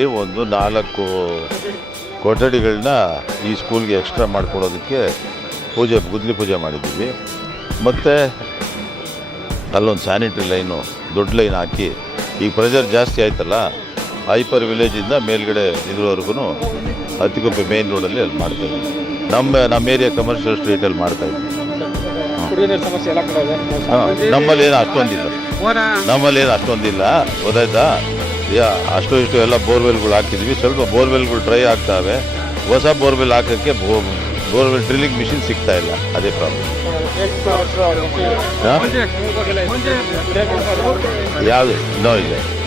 ಸ್ಕೂಲಲ್ಲಿ ಒಂದು ನಾಲ್ಕು ಕೊಠಡಿಗಳನ್ನ ಈ ಸ್ಕೂಲ್ಗೆ ಎಕ್ಸ್ಟ್ರಾ ಮಾಡ್ಕೊಡೋದಕ್ಕೆ ಪೂಜೆ ಗುದ್ಲಿ ಪೂಜೆ ಮಾಡಿದ್ದೀವಿ. ಮತ್ತು ಅಲ್ಲೊಂದು ಸ್ಯಾನಿಟ್ರಿ ಲೈನು ದೊಡ್ಡ ಲೈನ್ ಹಾಕಿ ಈಗ ಪ್ರೆಷರ್ ಜಾಸ್ತಿ ಆಯ್ತಲ್ಲ ಹೈಪರ್ ವಿಲೇಜಿಂದ ಮೇಲ್ಗಡೆ ಇದ್ರವರೆಗೂ ಹತ್ತಿಗುಪ್ಪೆ ಮೇನ್ ರೋಡಲ್ಲಿ ಅಲ್ಲಿ ಮಾಡ್ತೀವಿ ನಮ್ಮ ನಮ್ಮ ಏರಿಯಾ ಕಮರ್ಷಿಯಲ್ ಸ್ಟ್ರೀಟಲ್ಲಿ ಮಾಡ್ತಾಯಿದ್ವಿ ಹಾಂ. ನಮ್ಮಲ್ಲಿ ಏನು ಅಷ್ಟೊಂದಿಲ್ಲ. ನಮ್ಮಲ್ಲಿ ಏನು ಅಷ್ಟೊಂದಿಲ್ಲ. ಗೊತ್ತಾಯ್ತಾ? ಯಾ ಅಷ್ಟು ಇಷ್ಟು ಎಲ್ಲ ಬೋರ್ವೆಲ್ಗಳು ಹಾಕಿದ್ವಿ. ಸ್ವಲ್ಪ ಬೋರ್ವೆಲ್ಗಳು ಡ್ರೈ ಆಗ್ತಾವೆ. ಹೊಸ ಬೋರ್ವೆಲ್ ಹಾಕೋಕ್ಕೆ ಬೋ ಬೋರ್ವೆಲ್ ಡ್ರಿಲ್ಲಿಂಗ್ ಮಿಷಿನ್ ಸಿಗ್ತಾ ಇಲ್ಲ. ಅದೇ ಪ್ರಾಬ್ಲಮ್. ಯಾವುದು? ನೋ ಇದೆ.